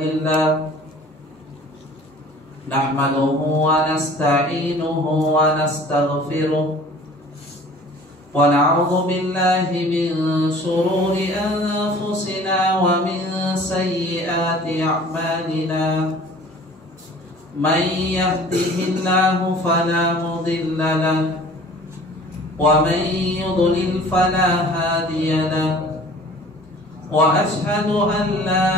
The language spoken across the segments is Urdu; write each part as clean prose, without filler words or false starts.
لله نحمده ونستعينه ونستغفره ونعوذ بالله من شرور أنفسنا ومن سيئات أعمالنا من يهده الله فلا مضل له ومن يضلل فلا هادي له وأشهد أن لا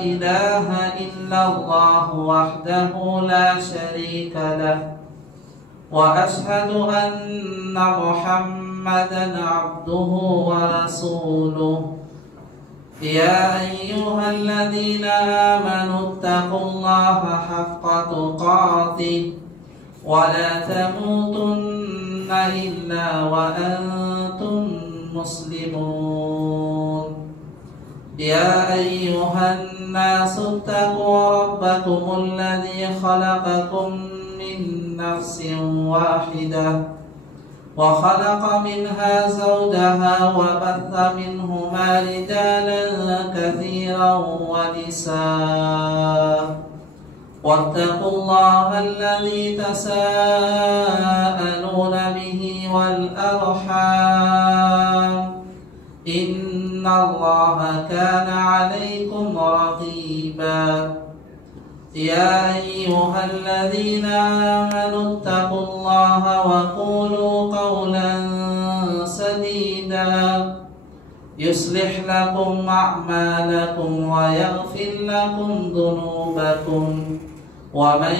إله إلا الله وحده لا شريك له وأشهد أن محمدا عبده ورسوله يا أيها الذين آمنوا اتقوا الله حق تقاته ولا تموتن إلا وأنتم مسلمون يا أيها الناس اتقوا ربكم الذي خلقكم من نفس واحدة وخلق منها زوجها وبث منهما رجالا كثيرا ونساء واتقوا الله الذي تساءلون به والأرحام إن الله كان عليكم رقيبا يا أيها الذين آمنوا اتقوا الله وقولوا قولا سديدا يصلح لكم أعمالكم ويغفر لكم ذنوبكم ومن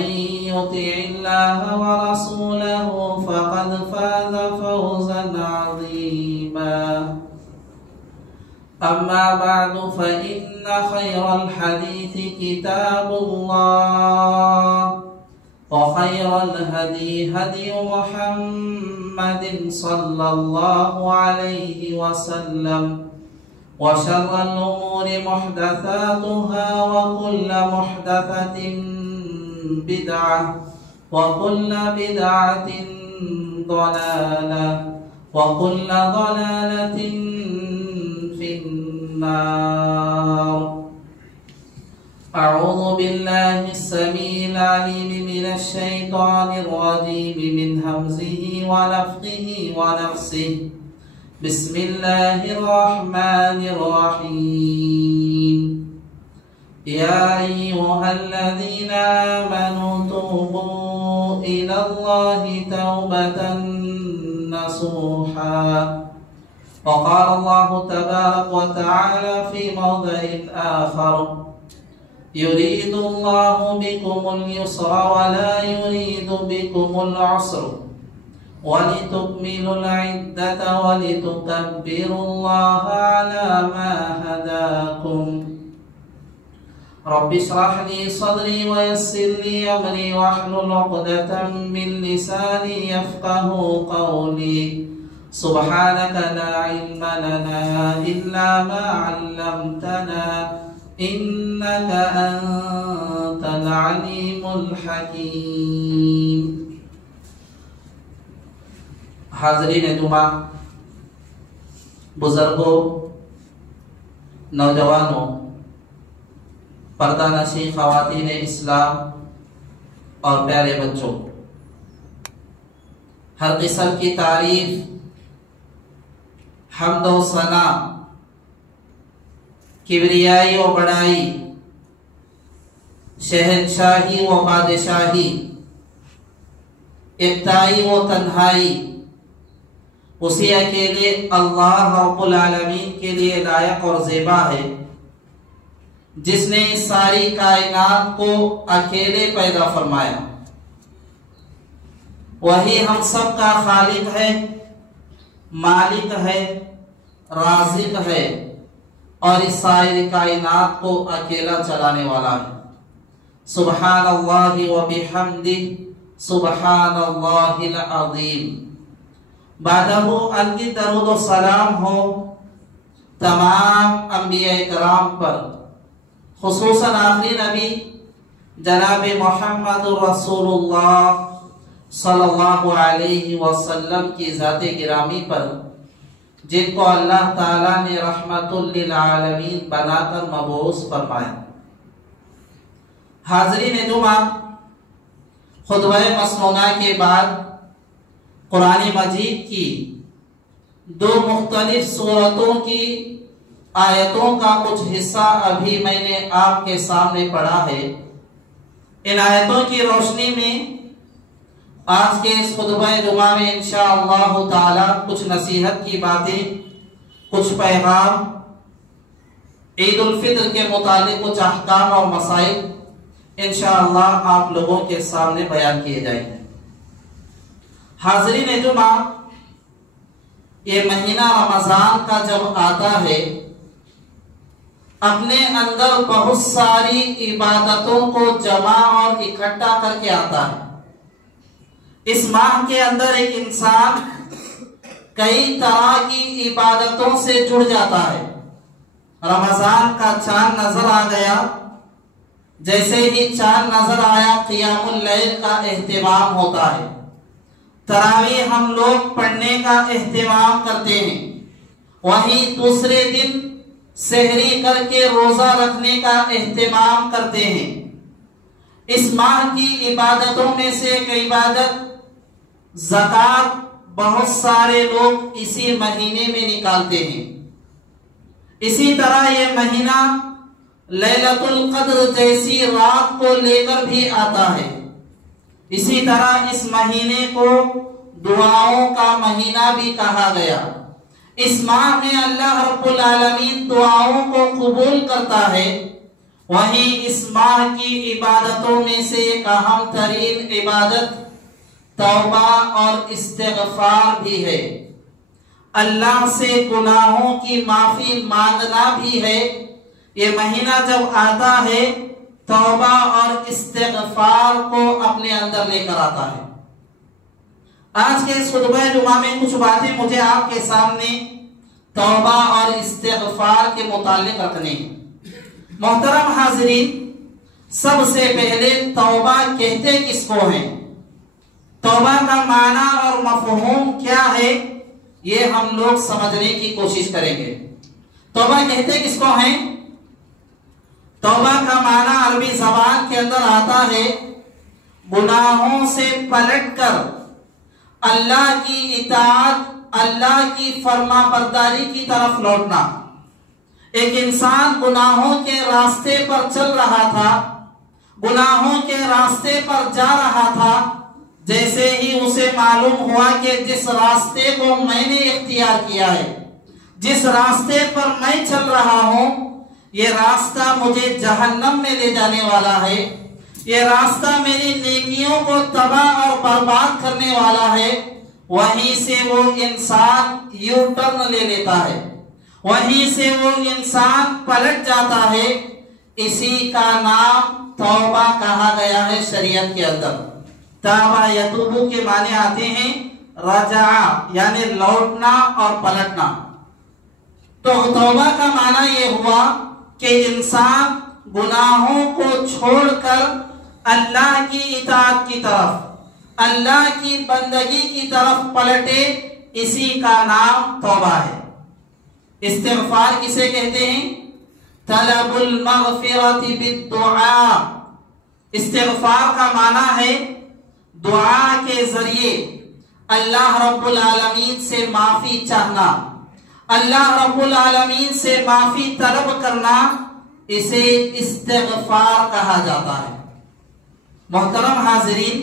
يطع الله ورسوله فقد فاز فوزا عظيما أما بعد فإن خير الحديث كتاب الله وخير الهدي هدي محمد صلى الله عليه وسلم وشر الأمور محدثاتها وكل محدثة بدعة وكل بدعة ضلالة وكل ضلالة في النار. أعوذ بالله السميع العليم من الشيطان الرجيم من همزه ونفخه ونفسه. بسم الله الرحمن الرحيم. يا أيها الذين آمنوا توبوا إلى الله توبة نصوحا. وقال الله تبارك وتعالى في موضع آخر يريد الله بكم اليسر ولا يريد بكم العسر ولتكملوا العدة ولتكبروا الله على ما هداكم. رب اشرح لي صدري ويسر لي أمري واحلل عقدة من لساني يفقه قولي. سبحانك لا علم لنا إلا ما علمتنا إنك أنت العليم الحكيم. حاضرین جمعہ، بزرگوں، نوجوانوں، پردہ نشین خواتین اسلام اور پیارے بچوں، ہر قسم کی تعریف، حمد و ثنا، کبریائی و بڑائی، شہنشاہی و بادشاہی، ابتائی و تنہائی اسی اکیلے اللہ رب العالمین کے لیے لائق اور زیبا ہے، جس نے ساری کائنات کو اکیلے پیدا فرمایا. وہی ہم سب کا خالق ہے، مالک ہے، رازق ہے اور اس ساری کائنات کو اکیلا چلانے والا ہے. سبحان اللہ و بحمدہ سبحان اللہ العظیم. بعدہ ان کی درود و سلام ہو تمام انبیاء کرام پر، خصوصاً آخری نبی جناب محمد رسول اللہ صلی اللہ علیہ وسلم کی ذات گرامی پر، جن کو اللہ تعالیٰ نے رحمت للعالمین بنا کر مبعوث فرمایا. حاضرین جمعہ، خطبہ مسنونہ کے بعد قرآن مجید کی دو مختلف سورتوں کی آیتوں کا کچھ حصہ ابھی میں نے آپ کے سامنے پڑھا ہے۔ ان آیتوں کی روشنی میں آج کے اس خطبہ جمعہ میں انشاءاللہ تعالی کچھ نصیحت کی باتیں، کچھ پیغام، عید الفطر کے متعلق کچھ احکام اور مسائل انشاءاللہ آپ لوگوں کے سامنے بیان کیے جائیں گے۔ حاضرین جمعہ، یہ مہینہ رمضان کا جب آتا ہے اپنے اندر بہت ساری عبادتوں کو جمع اور اکٹھا کر کے آتا ہے۔ اس ماہ کے اندر ایک انسان کئی طرح کی عبادتوں سے جڑ جاتا ہے۔ رمضان کا چاند نظر آ گیا، جیسے ہی چاند نظر آیا قیام اللیل کا اہتمام ہوتا ہے، تراویح ہم لوگ پڑھنے کا اہتمام کرتے ہیں، وہیں دوسرے دن سحری کر کے روزہ رکھنے کا اہتمام کرتے ہیں۔ اس ماہ کی عبادتوں میں سے ایک عبادت زکوٰۃ بہت سارے لوگ اسی مہینے میں نکالتے ہیں۔ اسی طرح یہ مہینہ لیلۃ القدر جیسی رات کو لے کر بھی آتا ہے۔ اسی طرح اس مہینے کو دعاؤں کا مہینہ بھی کہا گیا۔ اس ماہ میں اللہ رب العالمین دعاؤں کو قبول کرتا ہے۔ وہیں اس ماہ کی عبادتوں میں سے ایک اہم ترین عبادت توبہ اور استغفار بھی ہے۔ اللہ سے گناہوں کی معافی مانگنا بھی ہے۔ یہ مہینہ جب آتا ہے توبہ اور استغفار کو اپنے اندر لے کر آتا ہے۔ آج کے اس خطبہ جمعہ میں کچھ باتیں مجھے آپ کے سامنے توبہ اور استغفار کے متعلق رکھنے ہیں۔ محترم حاضرین، سب سے پہلے توبہ کہتے کس کو ہیں؟ توبہ کا معنی اور مفہوم کیا ہے، یہ ہم لوگ سمجھنے کی کوشش کریں گے۔ توبہ کہتے کس کو ہیں؟ توبہ کا معنی عربی زبان کے اندر آتا ہے گناہوں سے پلٹ کر اللہ کی اطاعت، اللہ کی فرما برداری کی طرف لوٹنا۔ ایک انسان گناہوں کے راستے پر چل رہا تھا، گناہوں کے راستے پر جا رہا تھا، جیسے ہی اسے معلوم ہوا کہ جس راستے کو میں نے اختیار کیا ہے، جس راستے پر میں چل رہا ہوں، یہ راستہ مجھے جہنم میں لے جانے والا ہے، یہ راستہ میری نیکیوں کو تباہ اور برباد کرنے والا ہے، وہیں سے وہ انسان یو ٹرن لے لیتا ہے، وہیں سے وہ انسان پلٹ جاتا ہے۔ اسی کا نام توبہ کہا گیا ہے شریعت کے اندر۔ توبہ یتوبو کے معنی آتے ہیں رجع، یعنی لوٹنا اور پلٹنا۔ تو توبہ کا معنی یہ ہوا کہ انسان گناہوں کو چھوڑ کر اللہ کی اطاعت کی طرف، اللہ کی بندگی کی طرف پلٹے، اسی کا نام توبہ ہے۔ استغفار کسے کہتے ہیں؟ طلب المغفرۃ بالدعاء۔ استغفار کا معنی ہے دعا کے ذریعے اللہ رب العالمین سے معافی چاہنا، اللہ رب العالمین سے معافی طلب کرنا، اسے استغفار کہا جاتا ہے۔ محترم حاضرین،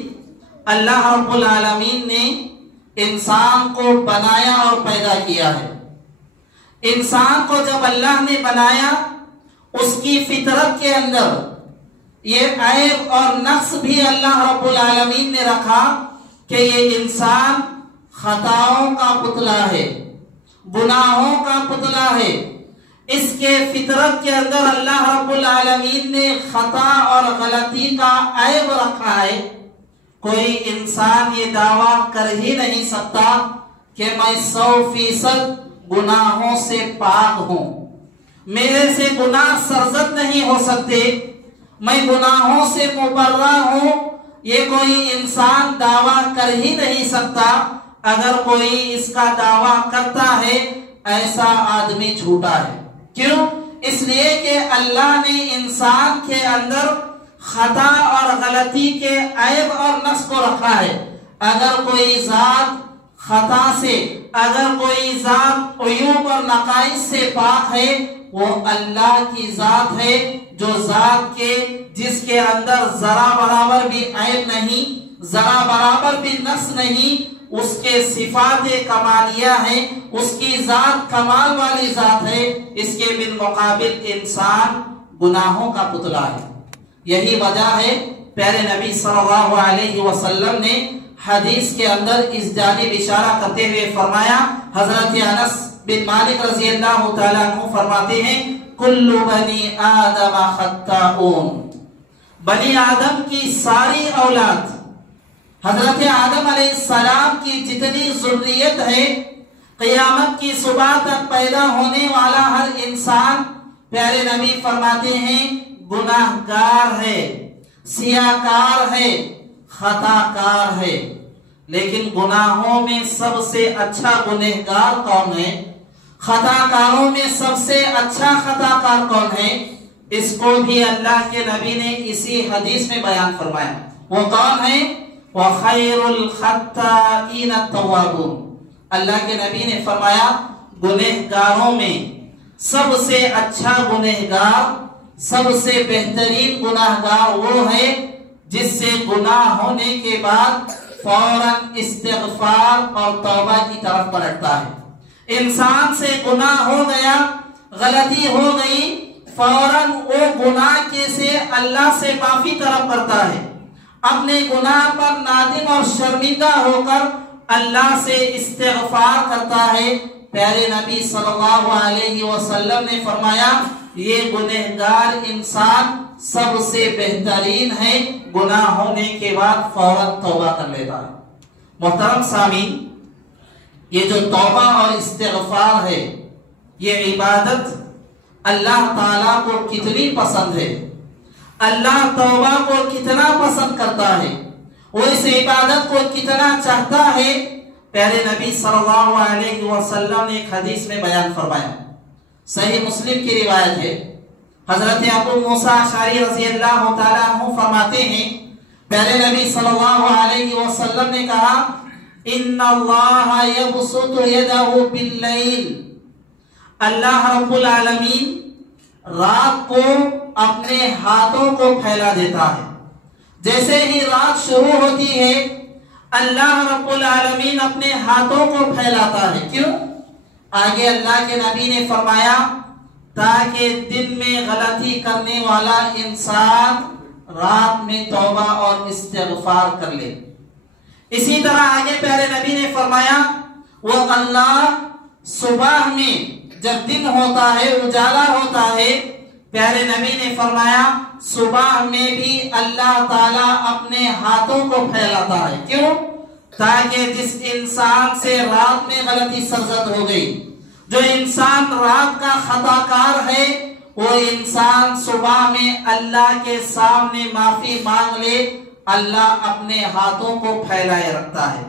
اللہ رب العالمین نے انسان کو بنایا اور پیدا کیا ہے۔ انسان کو جب اللہ نے بنایا، اس کی فطرت کے اندر یہ عیب اور نقص بھی اللہ رب العالمین نے رکھا کہ یہ انسان خطاؤں کا پتلا ہے، گناہوں کا پتلا ہے۔ اس کے فطرت کے اندر اللہ رب العالمین نے خطا اور غلطی کا عیب رکھا ہے۔ کوئی انسان یہ دعویٰ کر ہی نہیں سکتا کہ میں 100% گناہوں سے پاک ہوں، میرے سے گناہ سرزد نہیں ہو سکتے، میں گناہوں سے مبرہ ہوں، یہ کوئی انسان دعویٰ کر ہی نہیں سکتا۔ اگر کوئی اس کا دعویٰ کرتا ہے، ایسا آدمی جھوٹا ہے۔ کیوں؟ اس لیے کہ اللہ نے انسان کے اندر خطا اور غلطی کے عیب اور نقص کو رکھا ہے۔ اگر کوئی ذات خطا سے، اگر کوئی ذات عیوب اور نقائص سے پاک ہے، وہ اللہ کی ذات ہے، جو ذات کے جس کے اندر ذرا برابر بھی عیب نہیں، ذرا برابر بھی نقص نہیں، اس کے صفات کمالیہ ہیں، اس کی ذات کمال والی ذات ہے۔ اس کے بالمقابل انسان گناہوں کا پتلا ہے۔ یہی وجہ ہے پیارے نبی صلی اللہ علیہ وسلم نے حدیث کے اندر اس جانب اشارہ کرتے ہوئے فرمایا، حضرت انس بن مالک رضی اللہ تعالیٰ عنہ فرماتے ہیں، کل بنی آدم خطاؤن، بنی آدم کی ساری اولاد، حضرت آدم علیہ السلام کی جتنی ذریت ہے، قیامت کی صبح تک پیدا ہونے والا ہر انسان، پیارے نبی فرماتے ہیں گناہگار ہے، سیاہکار ہے، خطا کار ہے۔ لیکن گناہوں میں سب سے اچھا گنہگار کون ہے؟ خطا کاروں میں سب سے اچھا خطا کار کون ہے؟ اس کو بھی اللہ کے نبی نے اسی حدیث میں بیان فرمایا۔ وہ کون ہے؟ وَخَيْرُ الْخَطَّائِينَ التَّوَّابُونَ، اللہ کے نبی نے فرمایا گنہگاروں میں سب سے اچھا گنہگار، سب سے بہترین گناہگار وہ ہے جس سے گناہ ہونے کے بعد فوراً استغفار اور توبہ کی طرف پلٹتا ہے۔ انسان سے گناہ ہو گیا، غلطی ہو گئی، فوراً وہ گناہ کے سے اللہ سے معافی طلب کرتا ہے، اپنے گناہ پر نادم اور شرمندہ ہو کر اللہ سے استغفار کرتا ہے۔ پیارے نبی صلی اللہ علیہ وسلم نے فرمایا یہ گنہگار انسان سب سے بہترین ہے، گناہ ہونے کے بعد فوراً توبہ کر لیتا ہے۔ محترم سامعین، یہ جو توبہ اور استغفار ہے، یہ عبادت اللہ تعالیٰ کو کتنی پسند ہے، اللہ توبہ کو کتنا پسند کرتا ہے، وہ اس عبادت کو کتنا چاہتا ہے، پیارے نبی صلی اللہ علیہ وسلم نے ایک حدیث میں بیان فرمایا۔ صحیح مسلم کی روایت ہے، حضرت ابو موسیٰ اشعری رضی اللہ تعالیٰ عنہ فرماتے ہیں، پیارے نبی صلی اللہ علیہ وسلم نے کہا، ان اللہ یبسط یدہ باللیل، اللہ رب العالمین رات کو اپنے ہاتھوں کو پھیلا دیتا ہے۔ جیسے ہی رات شروع ہوتی ہے اللہ رب العالمین اپنے ہاتھوں کو پھیلاتا ہے۔ کیوں؟ آگے اللہ کے نبی نے فرمایا تاکہ دن میں غلطی کرنے والا انسان رات میں توبہ اور استغفار کر لے۔ اسی طرح آگے پیارے نبی نے فرمایا وہ اللہ صبح میں جب دن ہوتا ہے، اجالا ہوتا ہے، پیارے نبی نے فرمایا صبح میں بھی اللہ تعالیٰ اپنے ہاتھوں کو پھیلاتا ہے۔ کیوں؟ تاکہ جس انسان سے رات میں غلطی سرزد ہو گئی، جو انسان رات کا خطا کار ہے، وہ انسان صبح میں اللہ کے سامنے معافی مانگ لے، اللہ اپنے ہاتھوں کو پھیلائے رکھتا ہے۔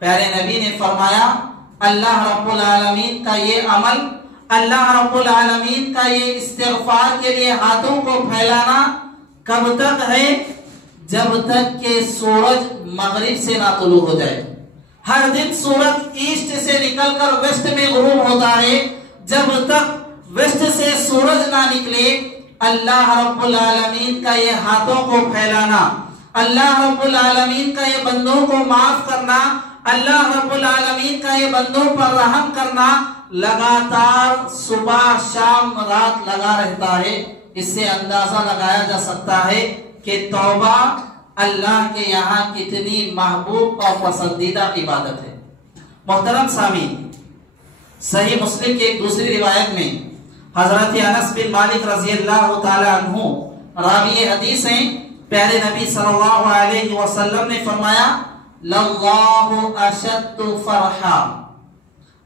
پیارے نبی نے فرمایا اللہ رب العالمین کا یہ عمل، اللہ رب العالمین کا یہ استغفار کے لیے ہاتھوں کو پھیلانا کب تک ہے؟ جب تک کہ سورج مغرب سے نہ طلوع ہو جائے۔ ہر دن سورج ایسٹ سے نکل کر ویسٹ میں غروب ہوتا ہے، جب تک ویسٹ سے سورج نہ نکلے اللہ رب العالمین کا یہ ہاتھوں کو پھیلانا، اللہ رب العالمین کا یہ بندوں کو معاف کرنا، اللہ رب العالمین کا یہ بندوں پر رحم کرنا لگاتار صبح شام رات لگا رہتا ہے۔ اس سے اندازہ لگایا جا سکتا ہے کہ توبہ اللہ کے یہاں کتنی محبوب اور پسندیدہ عبادت ہے۔ محترم سامعین، صحیح مسلم کی ایک دوسری روایت میں حضرت انس بن مالک رضی اللہ تعالی عنہ راوی حدیث ہیں، پیارے نبی صلی اللہ علیہ وسلم نے فرمایا لَاللَّهُ أَشَدُّ فَرْحًا،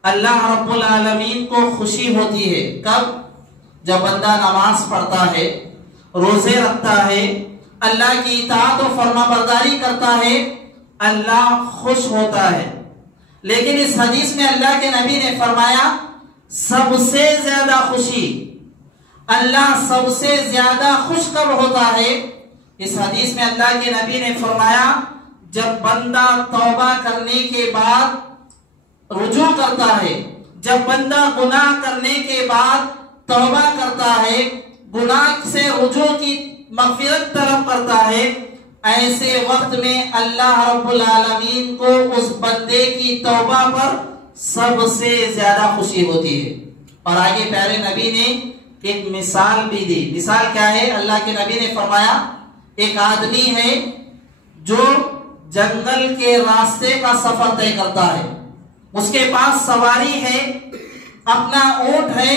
اللہ رب العالمین کو خوشی ہوتی ہے کب؟ جب بندہ نماز پڑھتا ہے، روزے رکھتا ہے، اللہ کی اطاعت و فرما برداری کرتا ہے، اللہ خوش ہوتا ہے۔ لیکن اس حدیث میں اللہ کے نبی نے فرمایا سب سے زیادہ خوشی، اللہ سب سے زیادہ خوش کب ہوتا ہے؟ اس حدیث میں اللہ کے نبی نے فرمایا جب بندہ توبہ کرنے کے بعد رجوع کرتا ہے، جب بندہ گناہ کرنے کے بعد توبہ کرتا ہے، گناہ سے رجوع کی مغفرت طلب کرتا ہے، ایسے وقت میں اللہ رب العالمین کو اس بندے کی توبہ پر سب سے زیادہ خوشی ہوتی ہے۔ اور آگے پیارے نبی نے ایک مثال بھی دی۔ مثال کیا ہے؟ اللہ کے نبی نے فرمایا ایک آدمی ہے جو جنگل کے راستے کا سفر طے کرتا ہے، اس کے پاس سواری ہے، اپنا اونٹ ہے،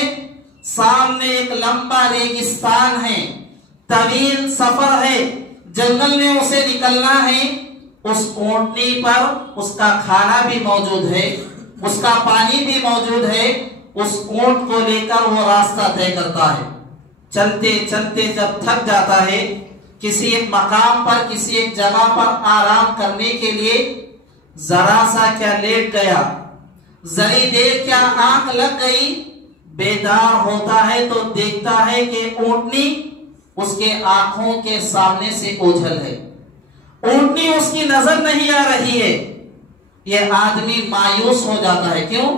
سامنے ایک لمبا ریگستان ہے، طویل سفر ہے، جنگل میں اسے نکلنا ہے۔ اس اونٹنی پر اس کا کھانا بھی موجود ہے، اس کا پانی بھی موجود ہے، اس اونٹ کو لے کر وہ راستہ طے کرتا ہے۔ چلتے چلتے جب تھک جاتا ہے، کسی ایک مقام پر، کسی ایک جگہ پر آرام کرنے کے لیے ذرا سا کیا لیٹ گیا، ذری دیر کیا آنکھ لگ گئی، بیدار ہوتا ہے تو دیکھتا ہے کہ اونٹنی اس کے آنکھوں کے سامنے سے اوجھل ہے، اونٹنی اس کی نظر نہیں آ رہی ہے۔ یہ آدمی مایوس ہو جاتا ہے، کیوں؟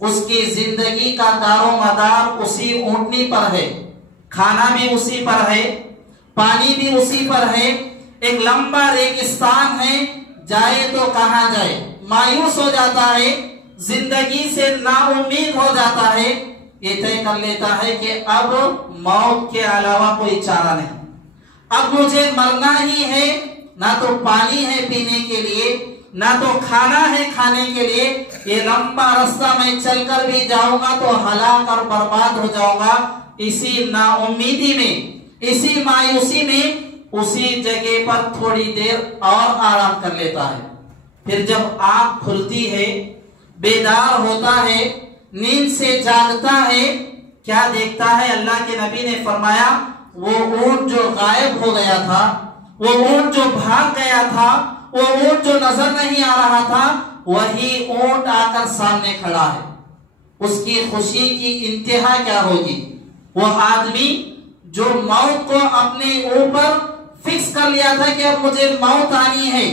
اس کی زندگی کا دار و مدار اسی اونٹنی پر ہے، کھانا بھی اسی پر ہے، پانی بھی اسی پر ہے، ایک لمبا ریگستان ہے، جائے تو کہاں جائے؟ مایوس ہو جاتا ہے، زندگی سے نا امید ہو جاتا ہے۔ یہ طے کر لیتا ہے کہ اب موت کے علاوہ کوئی چارہ نہیں، اب مجھے مرنا ہی ہے، نہ تو پانی ہے پینے کے لیے، نہ تو کھانا ہے کھانے کے لیے، یہ لمبا راستہ میں چل کر بھی جاؤں گا تو ہلاک اور برباد ہو جاؤں گا۔ اسی نا امیدی میں، اسی مایوسی میں اسی جگہ پر تھوڑی دیر اور آرام کر لیتا ہے۔ پھر جب آنکھ کھلتی ہے، بیدار ہوتا ہے، نیند سے جاگتا ہے، کیا دیکھتا ہے؟ اللہ کے نبی نے فرمایا وہ اونٹ جو غائب ہو گیا تھا، وہ اونٹ جو بھاگ گیا تھا، وہ اونٹ جو نظر نہیں آ رہا تھا، وہی اونٹ آ کر سامنے کھڑا ہے۔ اس کی خوشی کی انتہا کیا ہوگی؟ وہ آدمی جو موت کو اپنے اوپر فکس کر لیا تھا کہ اب مجھے موت آنی ہے،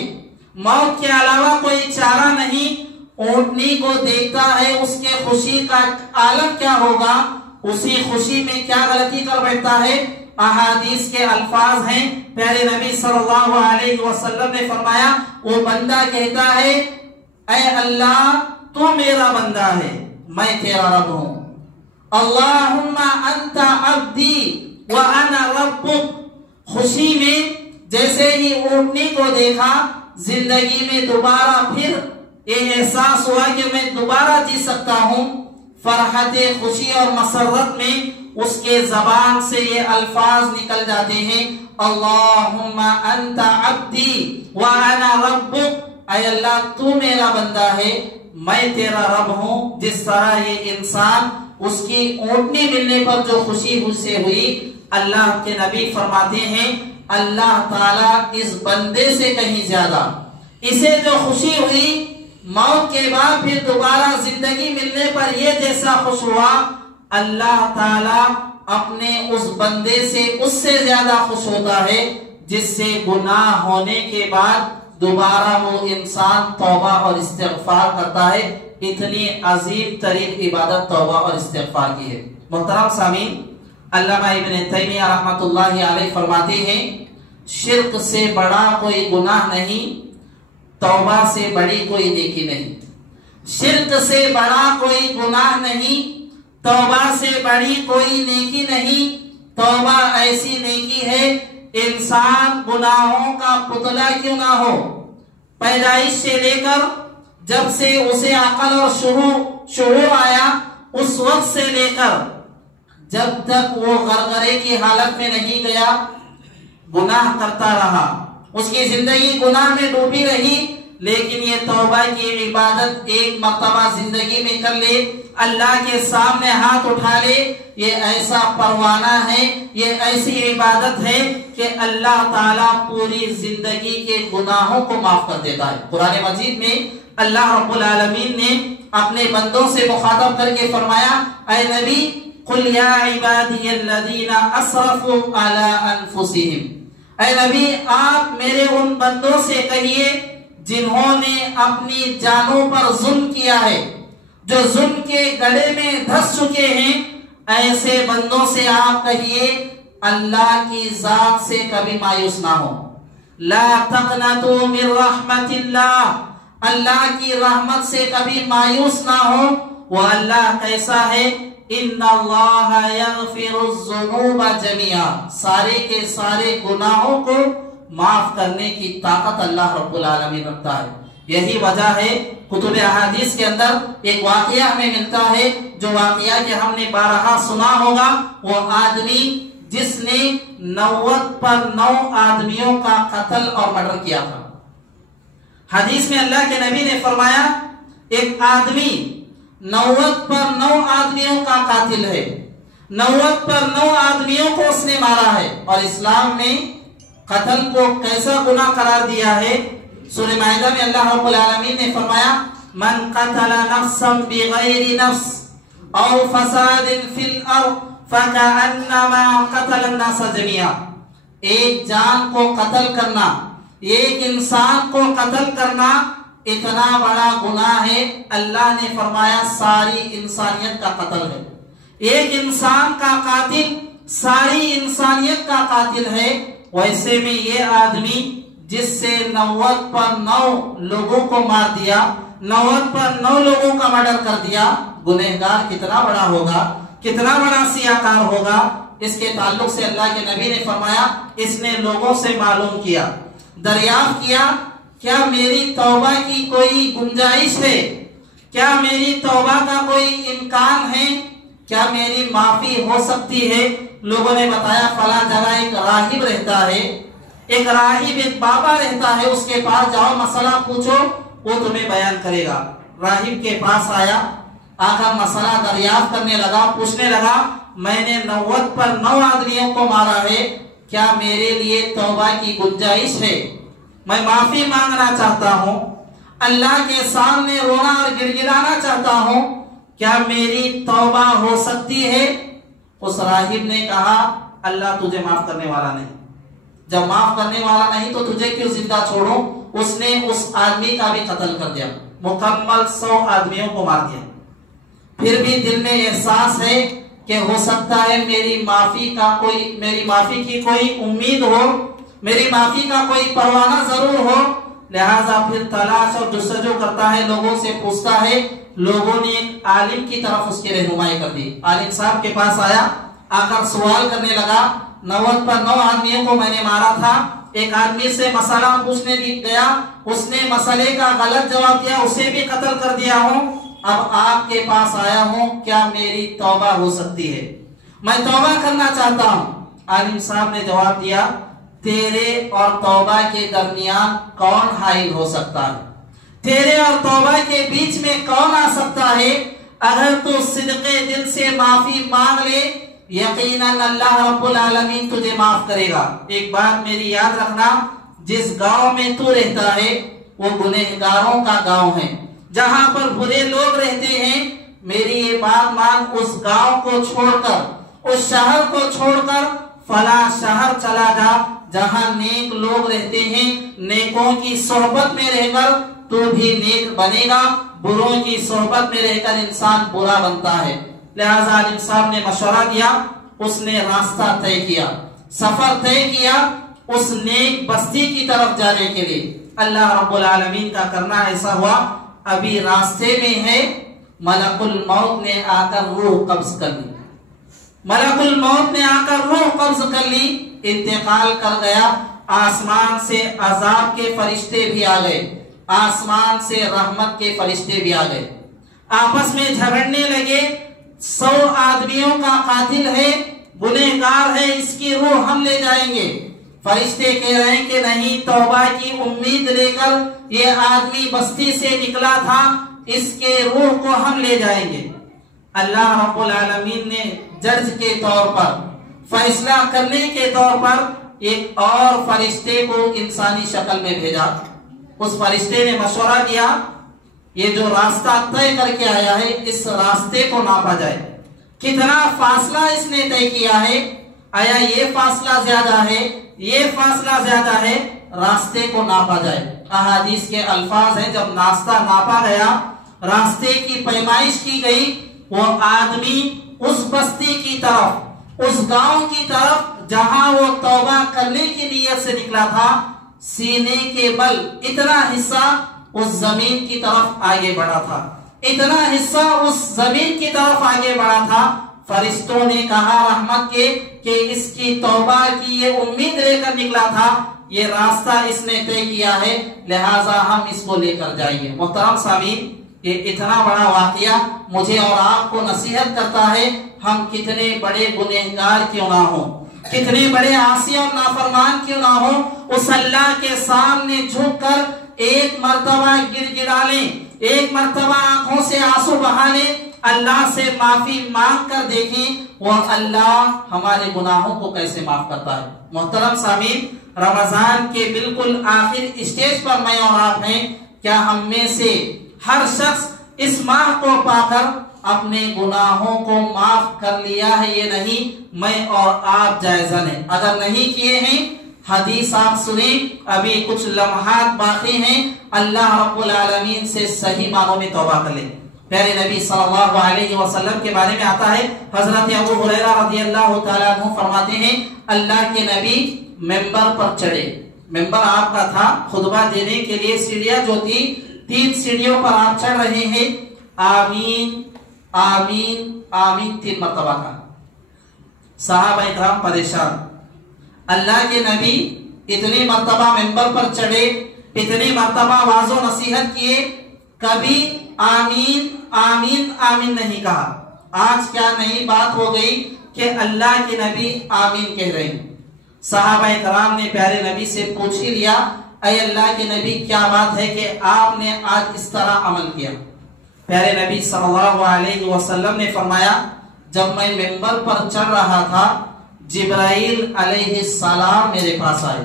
موت کے علاوہ کوئی چارہ نہیں، اونٹنی کو دیکھتا ہے، اس کے خوشی کا عالم کیا ہوگا؟ اسی خوشی میں کیا غلطی کر بیٹھتا ہے؟ احادیث کے الفاظ ہیں، پیارے نبی صلی اللہ علیہ وسلم نے فرمایا وہ بندہ کہتا ہے اے اللہ تو میرا بندہ ہے، میں تیرا رب ہوں، اللہم انت عبدی وانا ربک۔ خوشی میں جیسے ہی اونٹنی کو دیکھا، زندگی میں دوبارہ پھر یہ احساس ہوا کہ میں دوبارہ جی سکتا ہوں۔ فرحت، خوشی اور مسرت میں اس کے زبان سے یہ الفاظ نکل جاتے ہیں، اللہم انت عبدی وانا ربک، اے اللہ تو میرا بندہ ہے، میں تیرا رب ہوں۔ جس طرح یہ انسان اس کی اونٹنی ملنے پر جو خوشی سے ہوئی، اللہ کے نبی فرماتے ہیں اللہ تعالیٰ اس بندے سے کہیں زیادہ، اسے جو خوشی ہوئی موت کے بعد پھر دوبارہ زندگی ملنے پر یہ جیسا خوش ہوا، اللہ تعالیٰ اپنے اس بندے سے اس سے زیادہ خوش ہوتا ہے جس سے گناہ ہونے کے بعد دوبارہ وہ انسان توبہ اور استغفار کرتا ہے۔ اتنی عظیم ترین عبادت توبہ اور استغفار کی ہے۔ محترم سامعین، علامہ ابن تیمیہ رحمۃ اللہ علیہ فرماتے ہیں شرک سے بڑا کوئی گناہ نہیں، توبہ سے بڑی کوئی نیکی نہیں۔ شرک سے بڑا کوئی گناہ نہیں، توبہ سے بڑی کوئی نیکی نہیں۔ توبہ ایسی نیکی ہے انسان گناہوں کا پتلا کیوں نہ ہو، پیدائش سے لے کر جب سے اسے عقل اور شعور آیا اس وقت سے لے کر جب تک وہ غرغرے کی حالت میں نہیں گیا گناہ کرتا رہا، اس کی زندگی گناہ میں ڈوبی رہی۔ لیکن یہ توبہ کی عبادت ایک مرتبہ زندگی میں کر لے، اللہ کے سامنے ہاتھ اٹھا لے، یہ ایسا پروانہ ہے، یہ ایسی عبادت ہے کہ اللہ تعالیٰ پوری زندگی کے گناہوں کو معاف کر دیتا ہے۔ قرآن مجید میں اللہ رب العالمین نے اپنے بندوں سے مخاطب کر کے فرمایا اے نبی قل یا عبادی الذین اسرفوا علی انفسہم، اے نبی آپ میرے ان بندوں سے کہیے جنہوں نے اپنی جانوں پر ظلم کیا ہے، جو ظلم کے گڑھے میں دھس چکے ہیں، ایسے بندوں سے آپ کہیے اللہ کی ذات سے کبھی مایوس نہ ہو۔ لا تقنطوا من رحمت اللہ، اللہ کی رحمت سے کبھی مایوس نہ ہو۔ وہ اللہ کیسا ہے؟ ان اللہ یغفر الذنوب جميعا، سارے کے سارے گناہوں کو معاف کرنے کی طاقت اللہ رب العالمین رکھتا ہے۔ یہی وجہ ہے کتب احادیث کے اندر ایک واقعہ ہمیں ملتا ہے، جو واقعہ کہ ہم نے بارہا سنا ہوگا، وہ آدمی جس نے 90 آدمیوں کا قتل اور مرڈر کیا تھا۔ حدیث میں اللہ کے نبی نے فرمایا ایک آدمی 90 آدمیوں کا قاتل ہے، 90 آدمیوں کو اس نے مارا ہے، اور اسلام میں قتل کو کیسا گناہ قرار دیا ہے؟ سورہ مائدہ میں اللہ رب العالمین نے فرمایا من قتل نفسا بغیر نفس او فساد فی الارض فکأنما قتل الناس جميعا، ایک جان کو قتل کرنا، ایک انسان کو قتل کرنا اتنا بڑا گناہ ہے، اللہ نے فرمایا ساری انسانیت کا قتل ہے۔ ایک انسان کا قاتل ساری انسانیت کا قاتل ہے۔ ویسے میں یہ آدمی جس سے 90 لوگوں کو مار دیا، 90 لوگوں کا مرڈر کر دیا، گنہگار کتنا بڑا ہوگا، کتنا بڑا سیاکار ہوگا۔ اس کے تعلق سے اللہ کے نبی نے فرمایا اس نے لوگوں سے معلوم کیا، دریافت کیا، کیا میری توبہ کی کوئی گنجائش ہے؟ کیا میری توبہ کا کوئی امکان ہے؟ کیا میری معافی ہو سکتی ہے؟ لوگوں نے بتایا فلاں جگہ ایک راہب رہتا ہے، ایک راہب ایک بابا رہتا ہے، اس کے پاس جاؤ مسئلہ پوچھو، وہ تمہیں بیان کرے گا۔ راہب کے پاس آیا، آ کر مسئلہ دریافت کرنے لگا، پوچھنے لگا میں نے 90 آدمیوں کو مارا ہے، کیا میرے لیے توبہ کی گنجائش ہے؟ میں معافی مانگنا چاہتا ہوں، اللہ کے سامنے رونا اور گڑگڑانا چاہتا ہوں، کیا میری توبہ ہو سکتی ہے؟ اس راہب نے کہا اللہ تجھے معاف کرنے والا نہیں، جب معاف کرنے والا نہیں تو تجھے کیوں زندہ چھوڑوں؟ اس نے اس آدمی کا بھی قتل کر دیا، مکمل 100 آدمیوں کو مار دیا۔ پھر بھی دل میں احساس ہے کہ ہو سکتا ہے میری معافی کی کوئی امید ہو، میری معافی کا کوئی پروانہ ضرور ہو، لہذا پھر تلاش اور جستجو کرتا ہے، لوگوں سے پوچھتا ہے۔ لوگوں نے ایک عالم کی طرف اس کی رہنمائی کر دی، عالم صاحب کے پاس آیا، آ کر سوال کرنے لگا 90 آدمیوں کو میں نے مارا تھا، ایک آدمی سے مسئلہ پوچھنے گیا، اس نے مسئلے کا غلط جواب دیا، اسے بھی قتل کر دیا ہوں، اب آپ کے پاس آیا ہوں، کیا میری توبہ ہو سکتی ہے؟ میں توبہ کرنا چاہتا ہوں۔ عالم صاحب نے جواب دیا تیرے اور توبہ کے درمیان کون حائل ہو سکتا ہے؟ تیرے اور توبہ کے بیچ میں کون آ سکتا ہے؟ اگر تو صدقے دل سے معافی مانگ لے، یقیناً اللہ رب العالمین تجھے معاف کرے گا۔ ایک بات میری یاد رکھنا، جس گاؤں میں تو رہتا ہے وہ گنہگاروں کا گاؤں ہے، جہاں پر برے لوگ رہتے ہیں، میری یہ بات مان، اس گاؤں کو چھوڑ کر، اس شہر کو چھوڑ کر فلاں شہر چلا جا جہاں نیک لوگ رہتے ہیں، نیکوں کی صحبت میں رہ کر تو بھی نیک بنے گا، بروں کی صحبت میں رہ کر انسان برا بنتا ہے۔ لہذا عالم صاحب نے مشورہ دیا، اس نے راستہ طے کیا، سفر طے کیا اس نیک بستی کی طرف جانے کے لیے۔ اللہ رب العالمین کا کرنا ایسا ہوا، ابھی راستے میں ہے، ملک الموت نے آ کر روح قبض کر لی، ملک الموت نے آ کر روح قبض کر لی، انتقال کر گیا۔ آسمان سے عذاب کے فرشتے بھی آ گئے، آسمان سے رحمت کے فرشتے بھی آ گئے، آپس میں جھگڑنے لگے۔ 100 آدمیوں کا قاتل ہے، گنہگار ہے، اس کی روح ہم لے جائیں گے۔ فرشتے کہہ رہے ہیں کہ نہیں، توبہ کی امید لے کر یہ آدمی بستی سے نکلا تھا، اس کے روح کو ہم لے جائیں گے۔ اللہ رب العالمین نے جج کے طور پر، فیصلہ کرنے کے طور پر ایک اور فرشتے کو انسانی شکل میں بھیجا۔ اس فرشتے نے مشورہ دیا، یہ جو راستہ طے کر کے آیا ہے، اس راستے کو ناپا جائے، کتنا فاصلہ اس نے طے کیا ہے۔ آیا یہ فاصلہ زیادہ ہے، یہ فاصلہ زیادہ ہے، راستے کو ناپا جائے۔ احادیث کے الفاظ ہیں، جب راستہ ناپا گیا، راستے کی پیمائش کی گئی، وہ آدمی اس بستی کی طرف، اس گاؤں کی طرف جہاں وہ توبہ کرنے کی نیت سے نکلا تھا، سینے کے بل اتنا حصہ اس زمین کی طرف آگے بڑھا تھا، اتنا حصہ اس زمین کی طرف آگے بڑھا تھا۔ فرشتوں نے کہا رحمت کے کہ اس کی توبہ کی یہ امید لے کر نکلا تھا، یہ راستہ اس نے طے کیا ہے، لہٰذا ہم اس کو لے کر جائیں گے۔ محترم سامعین، یہ اتنا بڑا واقعہ مجھے اور آپ کو نصیحت کرتا ہے، ہم کتنے بڑے گنہگار کیوں نہ ہوں، کتنے بڑے عاصی اور نافرمان کیوں نہ ہوں، اس اللہ کے سامنے جھک کر ایک مرتبہ گڑ گڑا لیں، ایک مرتبہ آنکھوں سے آنسو بہا لیں، اللہ سے معافی مانگ کر دیکھیں وہ اللہ ہمارے گناہوں کو کیسے معاف کرتا ہے۔ محترم سامعین، رمضان کے بالکل آخر اسٹیج پر میں اور آپ ہیں، کیا ہم میں سے ہر شخص اس ماہ کو پا کر اپنے گناہوں کو معاف کر لیا ہے؟ یہ نہیں، میں اور آپ جائزہ لیں۔ اگر نہیں کیے ہیں، حدیث آپ سنیں، ابھی کچھ لمحات باقی ہیں، اللہ رب العالمین سے صحیح معنوں میں توبہ کر لیں۔ پیارے نبی صلی اللہ علیہ وسلم کے بارے میں آتا ہے، حضرت ابو ہریرہ رضی اللہ تعالیٰ عنہ فرماتے ہیں، اللہ کے نبی ممبر پر چڑھے، ممبر آپ کا تھا، خطبہ دینے کے لیے سیڑھیاں جو تھی، 3 سیڑھیوں پر آپ چڑھ رہے ہیں، آمین آمین آمین 3 مرتبہ کا۔ صحابہ اکرام پریشان، اللہ کے نبی اتنی مرتبہ ممبر پر چڑھے، اتنی مرتبہ واعظ و نصیحت کیے، کبھی آمین آمین آمین نہیں کہا۔ آج کیا نئی بات ہو گئی کہ اللہ کے نبی آمین کہہ رہے ہیں؟ صحابہ کرام نے پیارے نبی سے پوچھ ہی لیا، اے اللہ کے نبی کیا بات ہے کہ آپ نے آج اس طرح عمل کیا؟ پیارے نبی صلی اللہ علیہ وسلم نے فرمایا، جب میں ممبر پر چڑھ رہا تھا، جبرائیل علیہ السلام میرے پاس آئے۔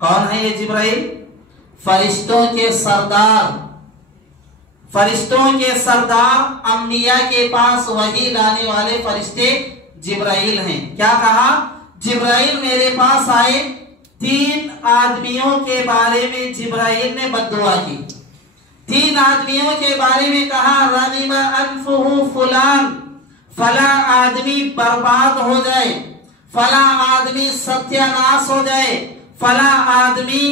کون ہے یہ جبرائیل؟ فرشتوں کے سردار، فرشتوں کے سردار، انبیاء کے پاس وحی لانے والے فرشتے جبرائیل ہیں۔ کیا کہا؟ جبرائیل میرے پاس آئے، 3 آدمیوں کے بارے میں جبرائیل نے بددعا کی، 3 آدمیوں کے بارے میں کہا، رغم انفہ فلان، فلاں آدمی برباد ہو جائے، فلاں آدمی ستیہ ناس ہو جائے، فلاں آدمی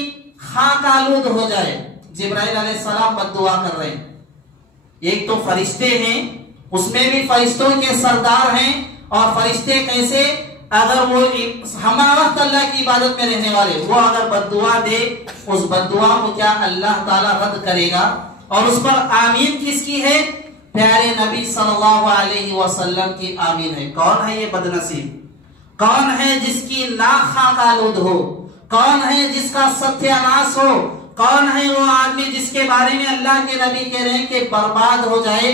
خاک آلود ہو جائے۔ جبرائیل علیہ السلام بددعا کر رہے ہیں۔ ایک تو فرشتے ہیں، اس میں بھی فرشتوں کے سردار ہیں، اور فرشتے کیسے؟ اگر وہ ہمارا وقت اللہ کی عبادت میں رہنے والے، وہ اگر بددعا دے، اس بددعا کو کیا اللہ تعالیٰ رد کرے گا؟ اور اس پر آمین کس کی ہے؟ پیارے نبی صلی اللہ علیہ وسلم کی آمین ہے۔ کون ہے یہ بدنصیب؟ کون ہے جس کی ناک خاک آلود ہو؟ کون ہے جس کا ستیہ ناس ہو؟ کون ہے وہ آدمی جس کے بارے میں اللہ کے نبی کہہ رہے ہیں کہ برباد ہو جائے؟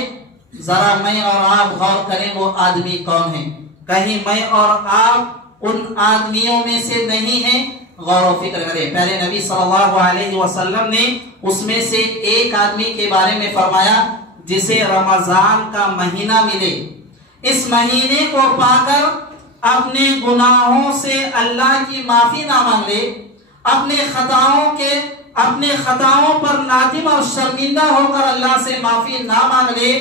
ذرا میں اور آپ غور کریں وہ آدمی کون ہے؟ کہیں میں اور آپ ان آدمیوں میں سے نہیں ہیں؟ غور و فکر کریں۔ پیارے نبی صلی اللہ علیہ وسلم نے اس میں سے ایک آدمی کے بارے میں فرمایا جسے رمضان کا مہینہ ملے، اس مہینے کو پا کر اپنے گناہوں سے اللہ کی معافی نہ مانگے، اپنے خطاؤں پر نادم اور شرمندہ ہو کر اللہ سے معافی نہ مانگ لے،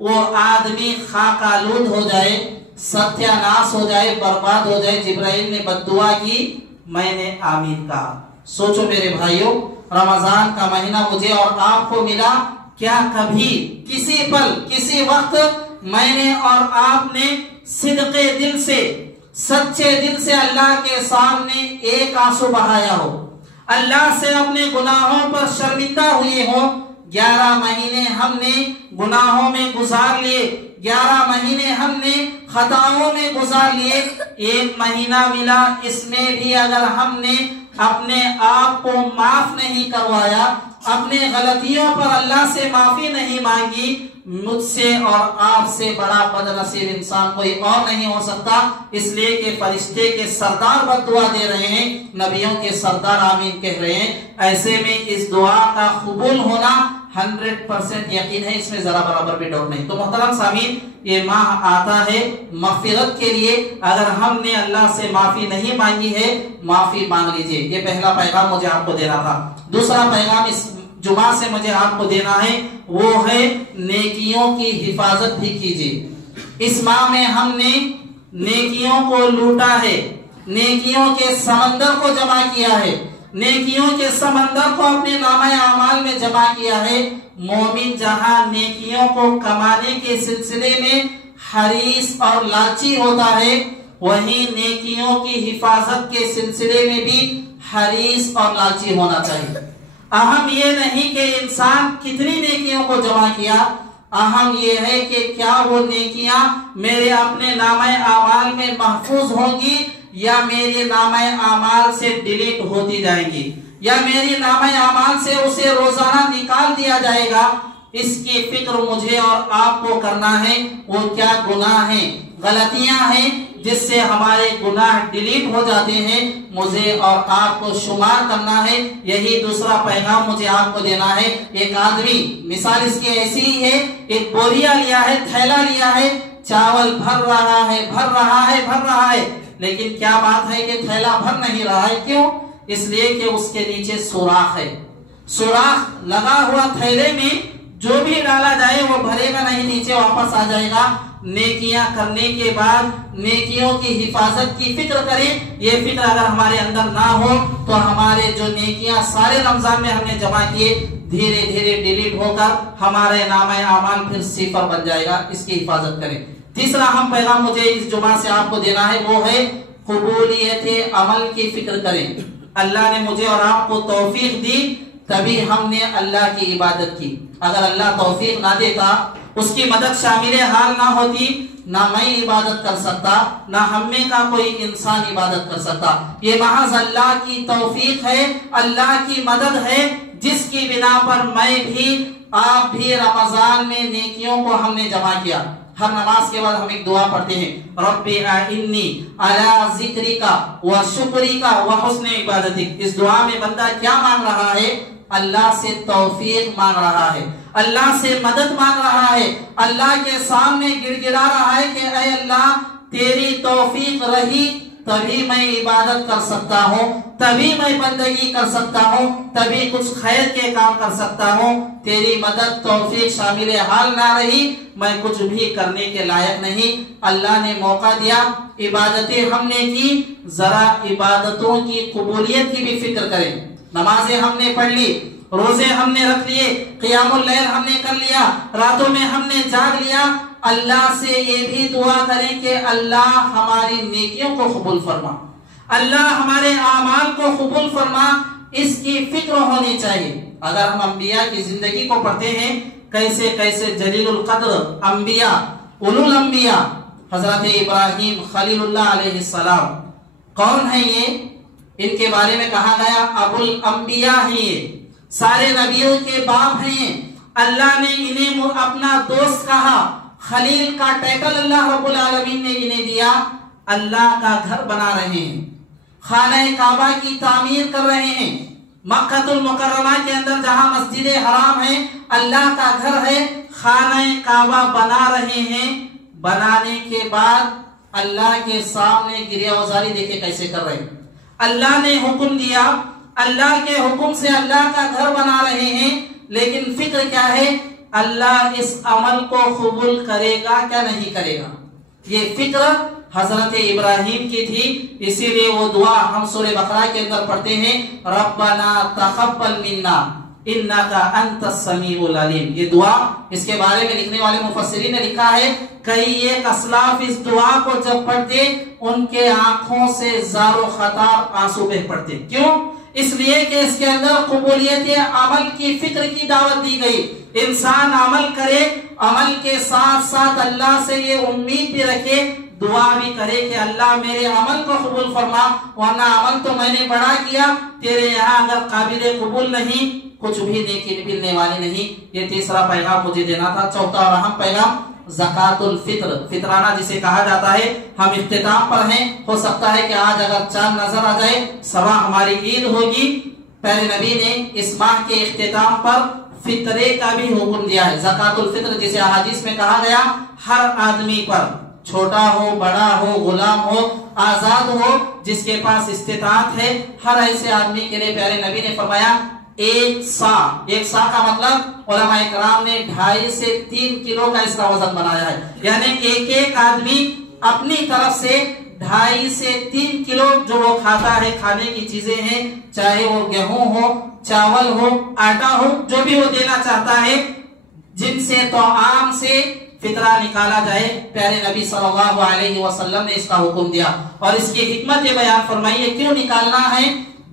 وہ آدمی خاک آلود ہو جائے، ستیہ ناس ہو جائے، برباد ہو جائے۔ جبرائیل نے بددعا کی، میں نے آمین کہا۔ سوچو میرے بھائیوں، رمضان کا مہینہ مجھے اور آپ کو ملا، کیا کبھی کسی پل کسی وقت میں نے اور آپ نے صدقے دل سے، سچے دل سے اللہ کے سامنے ایک آنسو بہایا ہو، اللہ سے اپنے گناہوں پر شرمندہ ہوئے ہو؟ 11 مہینے ہم نے گناہوں میں گزار لیے، 11 مہینے ہم نے خطاؤں میں گزار لیے، 1 مہینہ ملا، اس میں بھی اگر ہم نے اپنے آپ کو معاف نہیں کروایا، اپنے غلطیوں پر اللہ سے معافی نہیں مانگی، مجھ سے اور آپ سے بڑا بدنصیب انسان کوئی اور نہیں ہو سکتا۔ اس لیے کہ فرشتے کے سردار بددعا دے رہے ہیں، نبیوں کے سردار آمین کہہ رہے ہیں۔ ایسے میں اس دعا کا قبول ہونا 100% یقین ہے، اس میں ذرا برابر بھی ڈاؤٹ نہیں۔ تو محترم سامعین، یہ ماہ آتا ہے مغفرت کے لیے، اگر ہم نے اللہ سے معافی نہیں مانگی ہے معافی مانگ لیجئے۔ یہ پہلا پیغام مجھے آپ کو دینا تھا۔ دوسرا پیغام اس جمعہ سے مجھے آپ کو دینا ہے، وہ ہے نیکیوں کی حفاظت بھی کیجئے۔ اس ماہ میں ہم نے نیکیوں کو لوٹا ہے، نیکیوں کے سمندر کو جمع کیا ہے، نیکیوں کے سمندر کو اپنے نامہ اعمال میں جمع کیا ہے۔ مومن جہاں نیکیوں کو کمانے کے سلسلے میں حریص اور لاچی ہوتا ہے، وہیں نیکیوں کی حفاظت کے سلسلے میں بھی حریص اور لاچی ہونا چاہیے۔ اہم یہ نہیں کہ انسان کتنی نیکیوں کو جمع کیا، اہم یہ ہے کہ کیا وہ نیکیاں میرے اپنے نامہ اعمال میں محفوظ ہوں گی یا میری نامہ اعمال سے ڈیلیٹ ہوتی جائیں گی، یا میری نامہ اعمال سے اسے روزانہ نکال دیا جائے گا۔ اس کی فکر مجھے اور آپ کو کرنا ہے۔ وہ کیا گناہ ہیں، غلطیاں ہیں جس سے ہمارے گناہ ڈیلیٹ ہو جاتے ہیں، مجھے اور آپ کو شمار کرنا ہے۔ یہی دوسرا پیغام مجھے آپ کو دینا ہے۔ ایک آدمی، مثال اس کی ایسی ہی ہے، ایک بوریا لیا ہے، تھیلا لیا ہے، چاول بھر رہا ہے، بھر رہا ہے، بھر رہا ہے، لیکن کیا بات ہے کہ تھیلا بھر نہیں رہا ہے؟ کیوں؟ اس لیے کہ اس کے نیچے سوراخ ہے، سوراخ لگا ہوا تھیلے میں جو بھی ڈالا جائے وہ بھرے گا نہیں، نیچے واپس آ جائے گا۔ نیکیاں کرنے کے بعد نیکیوں کی حفاظت کی فکر کریں۔ یہ فکر اگر ہمارے اندر نہ ہو تو ہمارے جو نیکیاں سارے رمضان میں ہم نے جمع کیے دھیرے دھیرے ڈیلیٹ ہو کر ہمارے نامہ اعمال پھر صفر بن جائے گا۔ اس کی حفاظت کریں۔ تیسرا اہم پیغام مجھے اس جمعہ سے آپ کو دینا ہے، وہ ہے قبولیت عمل کی فکر کریں۔ اللہ نے مجھے اور آپ کو توفیق دی تبھی ہم نے اللہ کی عبادت کی۔ اگر اللہ توفیق نہ دیتا، اس کی مدد شامل حال نہ ہوتی، نہ میں عبادت کر سکتا، نہ ہم میں کا کوئی انسان عبادت کر سکتا۔ یہ محض اللہ کی توفیق ہے، اللہ کی مدد ہے، جس کی بنا پر میں بھی آپ بھی رمضان میں نیکیوں کو ہم نے جمع کیا۔ ہر نماز کے بعد ہم ایک دعا پڑھتے ہیں، ربی اعنی علی ذکرک و شکرک و حسن عبادتک۔ اس دعا میں بندہ کیا مانگ رہا ہے؟ اللہ سے توفیق مانگ رہا ہے، اللہ سے مدد مانگ رہا ہے، اللہ کے سامنے گڑ گڑا رہا ہے کہ اے اللہ تیری توفیق رہی تبھی میں عبادت کر سکتا ہوں، تبھی میں بندگی کر سکتا ہوں، تبھی کچھ خیر کے کام کر سکتا ہوں۔ تیری مدد توفیق شامل حال نہ رہی میں کچھ بھی کرنے کے لائق نہیں۔ اللہ نے موقع دیا، عبادتیں ہم نے کی، ذرا عبادتوں کی قبولیت کی بھی فکر کریں۔ نمازیں ہم نے پڑھ لی، روزے ہم نے رکھ لیے، قیام اللیل ہم نے کر لیا، راتوں میں ہم نے جاگ لیا۔ اللہ سے یہ بھی دعا کریں کہ اللہ ہماری نیکیوں کو قبول فرما، اللہ ہمارے اعمال کو قبول فرما، اس کی فکر ہونی چاہیے۔ اگر ہم انبیاء کی زندگی کو پڑھتے ہیں، کیسے کیسے جلیل القدر انبیاء، اولو الانبیاء، حضرت ابراہیم خلیل اللہ علیہ السلام کون ہیں یہ؟ ان کے بارے میں کہا گیا ابو الانبیاء ہیں، یہ سارے نبیوں کے باپ ہیں۔ اللہ نے انہیں اپنا دوست کہا، خلیل کا ٹائٹل اللہ رب العالمین نے انہیں دیا۔ اللہ کا گھر بنا رہے ہیں، خانہ کعبہ کی تعمیر کر رہے ہیں، مکہ المکرمہ کے اندر جہاں مسجد حرام ہے اللہ کا گھر ہے، خانہ کعبہ بنا رہے ہیں۔ بنانے کے بعد اللہ کے سامنے گریہ وزاری دیکھے کیسے کر رہے ہیں۔ اللہ نے حکم دیا، اللہ کے حکم سے اللہ کا گھر بنا رہے ہیں، لیکن فکر کیا ہے؟ اللہ اس عمل کو قبول کرے گا کیا نہیں کرے گا؟ یہ فکر حضرت ابراہیم کی تھی، اسی لیے وہ دعا ہم سورہ بقرہ کے اندر پڑھتے ہیں، ربنا تقبل منا انک انت السمیع العلیم۔ یہ دعا، اس کے بارے میں لکھنے والے مفسرین نے لکھا ہے کئی ایک اسلاف اس دعا کو جب پڑھتے ان کے آنکھوں سے زار و خطاب آنسو بہ پڑتے۔ کیوں؟ اس لیے کہ اس کے اندر قبولیت عمل کی فکر کی دعوت دی گئی۔ انسان عمل کرے، عمل کے ساتھ ساتھ اللہ سے یہ امید بھی رکھے، دعا بھی کرے کہ اللہ میرے عمل کو قبول فرما، ورنہ عمل تو میں نے بڑا کیا، تیرے یہاں اگر قابل قبول نہیں کچھ بھی نیکی ملنے والی نہیں۔ یہ تیسرا پیغام مجھے دینا تھا۔ چوتھا اور اہم پیغام زکوٰۃ الفطر، فطرانہ جسے کہا جاتا ہے۔ ہم اختتام پر ہیں، ہو سکتا ہے کہ آج اگر چاند نظر آ جائے صبح ہماری عید ہوگی۔ پیارے نبی نے اس ماہ کے اختتام پر فطرے کا بھی حکم دیا ہے۔ زکات الفطر جسے احادیث میں کہا گیا ہر آدمی پر، چھوٹا ہو بڑا ہو غلام ہو آزاد ہو، جس کے پاس استطاعت ہے، ہر ایسے آدمی کے لیے پیارے نبی نے فرمایا ایک سا کا مطلب علماء اکرام نے 2.5 سے 3 کلو کا اس کا وزن بنایا ہے، یعنی ایک آدمی اپنی طرف سے 2.5 سے 3 کلو جو وہ کھاتا ہے، کھانے کی چیزیں ہیں، چاہے وہ گیہوں ہو، چاول ہو، آٹا ہو، جو بھی وہ دینا چاہتا ہے، جن سے طعام سے فطرہ نکالا جائے، پیارے نبی صلی اللہ علیہ وسلم نے اس کا حکم دیا۔ اور اس کی حکمت یہ بیان فرمائی ہے کیوں نکالنا ہے۔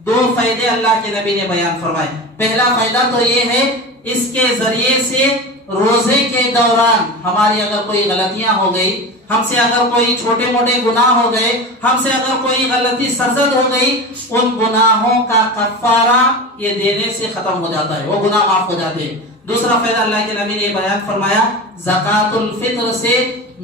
2 فائدے اللہ کے نبی نے بیان فرمائے۔ پہلا فائدہ تو یہ ہے اس کے ذریعے سے روزے کے دوران ہماری اگر کوئی غلطیاں ہو گئی، ہم سے اگر کوئی چھوٹے موٹے گناہ ہو گئے، ہم سے اگر کوئی غلطی سرزد ہو گئی، ان گناہوں کا کفارہ یہ دینے سے ختم ہو جاتا ہے، وہ گناہ معاف ہو جاتے ہیں۔ دوسرا فائدہ اللہ کے نبی نے یہ بیان فرمایا زکات الفطر سے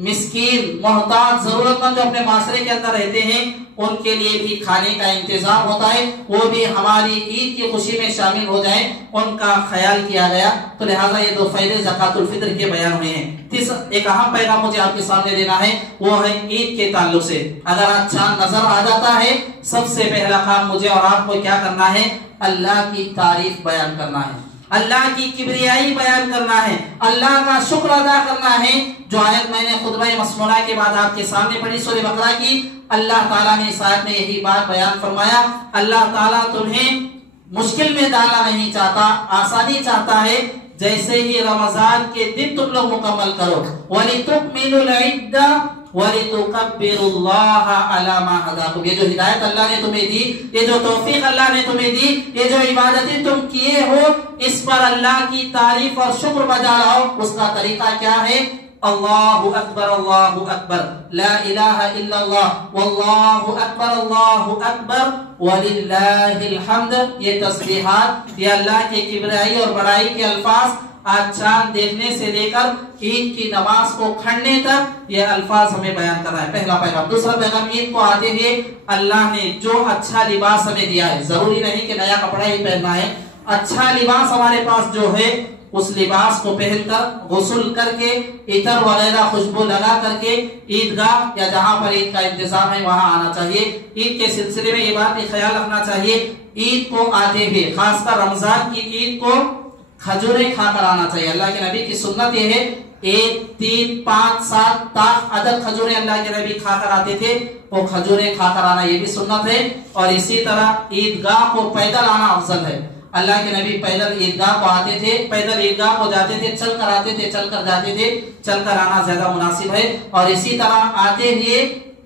مسکین، محتاج، ضرورت مند جو اپنے معاشرے کے اندر رہتے ہیں ان کے لیے بھی کھانے کا انتظام ہوتا ہے، وہ بھی ہماری عید کی خوشی میں شامل ہو جائیں، ان کا خیال کیا گیا۔ تو لہٰذا یہ 2 فائدے زکات الفطر کے بیان ہوئے ہیں۔ تیسرا ایک اہم پیغام مجھے آپ کے سامنے دینا ہے، وہ ہے عید کے تعلق سے۔ اگر آج چاند نظر آ جاتا ہے، سب سے پہلا کام مجھے اور آپ کو کیا کرنا ہے؟ اللہ کی تعریف بیان کرنا ہے، اللہ کی کبریائی بیان کرنا ہے، اللہ کا شکر ادا کرنا ہے۔ جو آیت میں نے خطبہ مسمونہ کے بعد آپ کے سامنے پڑھی سورہ بقرہ کی، اللہ تعالیٰ نے اس آیت میں یہی بات بیان فرمایا، اللہ تعالیٰ تمہیں مشکل میں ڈالنا نہیں چاہتا، آسانی چاہتا ہے۔ جیسے ہی رمضان کے دن تم لوگ مکمل کرو، وَلِتُكْمِلُوا الْعِدَّةَ وَلِتُكَبِّرُوا اللَّهَ عَلَى مَا هَدَاكُمْ۔ یہ جو ہدایت اللہ نے تمہیں دی، یہ جو توفیق اللہ نے تمہیں دی، یہ جو عبادتیں تم کیے ہو، اس پر اللہ کی تعریف اور شکر بجا لاؤ۔ اس کا طریقہ کیا ہے؟ اللہ اکبر، اللہ اکبر، لا الہ الا اللہ، واللہ اکبر، اللہ اکبر، وللہ الحمد۔ یہ تسبیحات، یہ اللہ کے کبریائی اور بڑائی کے الفاظ آج چاند دیکھنے سے لے کر عید کی نماز کو کھڑنے تک یہ الفاظ ہمیں بیان کرنا ہے۔ پہلا پیغام۔ دوسرا پیغام، عید کو آتے ہوئے اللہ نے جو اچھا لباس ہمیں دیا ہے، ضروری نہیں کہ نیا کپڑا ہی پہننا ہے، اچھا لباس ہمارے پاس جو ہے اس لباس کو پہن کر، غسل کر کے، عطر وغیرہ خوشبو لگا کر کے عیدگاہ یا جہاں پر عید کا انتظام ہے وہاں آنا چاہیے۔ عید کے سلسلے میں یہ بات کا خیال رکھنا چاہیے، عید کو آتے ہوئے خاص کر رمضان کی عید کو کھجوریں کھا کر آنا چاہیے۔ اللہ کے نبی کی سنت یہ ہے 1 3 5 7 تاخ عدد کھجوریں اللہ کے نبی کھا کر آتے تھے، وہ کھجوریں کھا کر آنا یہ بھی سنت ہے۔ اور اسی طرح عیدگاہ کو پیدل آنا افضل ہے۔ اللہ کے نبی پیدل عیدگاہ کو آتے تھے، پیدل عیدگاہ کو جاتے تھے، چل کر آتے تھے، چل کر جاتے تھے، چل کر آنا زیادہ مناسب ہے۔ اور اسی طرح آتے ہوئے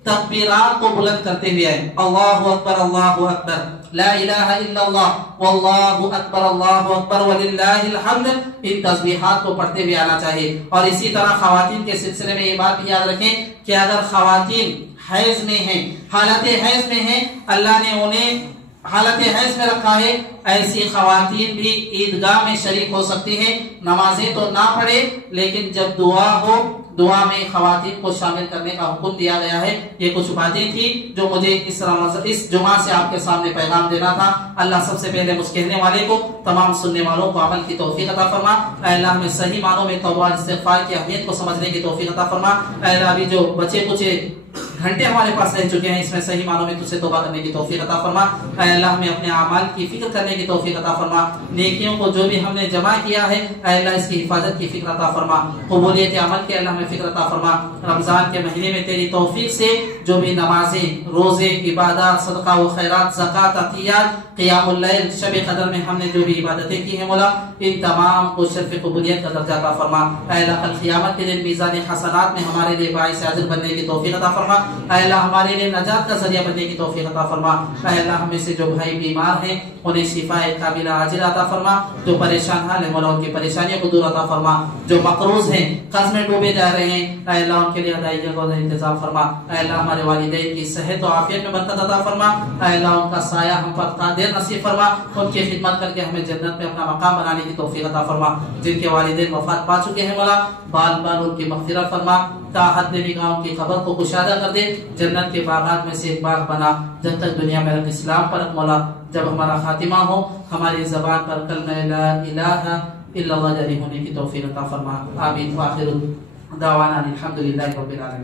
تکبیرات کو بلند کرتے ہوئے آئے، اللہ اکبر، اللہ اکبر، لا الہ الا اللہ، واللہ اکبر، اللہ اکبر، وللہ الحمد۔ ان تسبیحات کو پڑھتے ہوئے آنا چاہیے۔ اور اسی طرح خواتین کے سلسلے میں یہ بات بھی یاد رکھیں کہ اگر خواتین حیض میں ہیں، حالت حیض میں ہیں، اللہ نے انہیں حالت حیض میں رکھا ہے، ایسی خواتین بھی عیدگاہ میں شریک ہو سکتی ہیں۔ نمازیں تو نہ پڑھے، لیکن جب دعا ہو، دعا میں خواتین کو شامل کرنے کا حکم دیا گیا ہے۔ یہ کچھ باتیں تھی جو مجھے اس جمعہ سے آپ کے سامنے پیغام دینا تھا۔ اللہ سب سے پہلے مجھ کہنے والے کو، تمام سننے والوں کو عمل کی توفیق عطا فرما۔ اے اللہ ہمیں صحیح معنوں میں توبہ اور استغفار کی اہمیت کو سمجھنے کی توفیق عطا فرما۔ اے اللہ ابھی جو بچے کچھ گھنٹے ہمارے پاس رہ چکے ہیں، اس میں صحیح معنوں میں تجھ سے توبہ کرنے کی توفیق عطا فرما۔ اے اللہ ہمیں اپنے اعمال کی فکر کرنے کی توفیق عطا فرما۔ نیکیوں کو جو بھی ہم نے جمع کیا ہے، اے اللہ اس کی حفاظت کی فکر عطا فرما۔ قبولیت عمل کے اللہ ہمیں فکر عطا فرما۔ رمضان کے مہینے میں تیری توفیق سے جو بھی نمازیں، روزے، عبادات، صدقہ و خیرات، زکوٰۃ، عطیات، قیام اللیل، شب قدر میں ہم نے جو بھی عبادتیں کی ہیں مولا، ان تمام کو شرف قبولیت کا درجہ عطا فرما۔ اے اللہ کل قیامت کے دن میزان حسنات میں ہمارے لیے باعث اجر بننے کی توفیق عطا فرما۔ اے اللہ ہمارے لیے نجات کا ذریعہ بننے کی توفیق عطا فرما۔ اے اللہ ہم میں سے جو بھائی بیمار ہیں انہیں شفاء کاملہ عاجلہ عطا فرما، جو پریشان حال ہیں مولا ان کی پریشانیوں کو دور عطا فرما، جو مقروض ہیں، قرض میں ڈوبے جا رہے ہیں، اے اللہ ان کے لیے ادائیگی کا انتظام فرما۔ اے اللہ ہمارے والدین کی صحت و عافیت میں برکت عطا فرما۔ اے اللہ ان کا سایہ ہم پر قادر نصیب فرما، ان کی خدمت کر کے ہمیں جنت میں اپنا مقام بنانے کی توفیق عطا فرما۔ جن کے والدین وفات پا چکے ہیں مولا، بال بال ان کی مغفرت فرما، تا حد نگاہوں کی قبر کو کشادہ کر دے، جنت کے باغات میں سے ایک باغ بنا۔ جب تک دنیا میں رکھ اسلام پر رکھ مولا، جب ہمارا خاتمہ ہو ہماری زبان پر کلمہ لا الہ الا اللہ جاری ہونے کی توفیق عطا فرما. آمین. وآخر دعوانا الحمدللہ رب العالمین.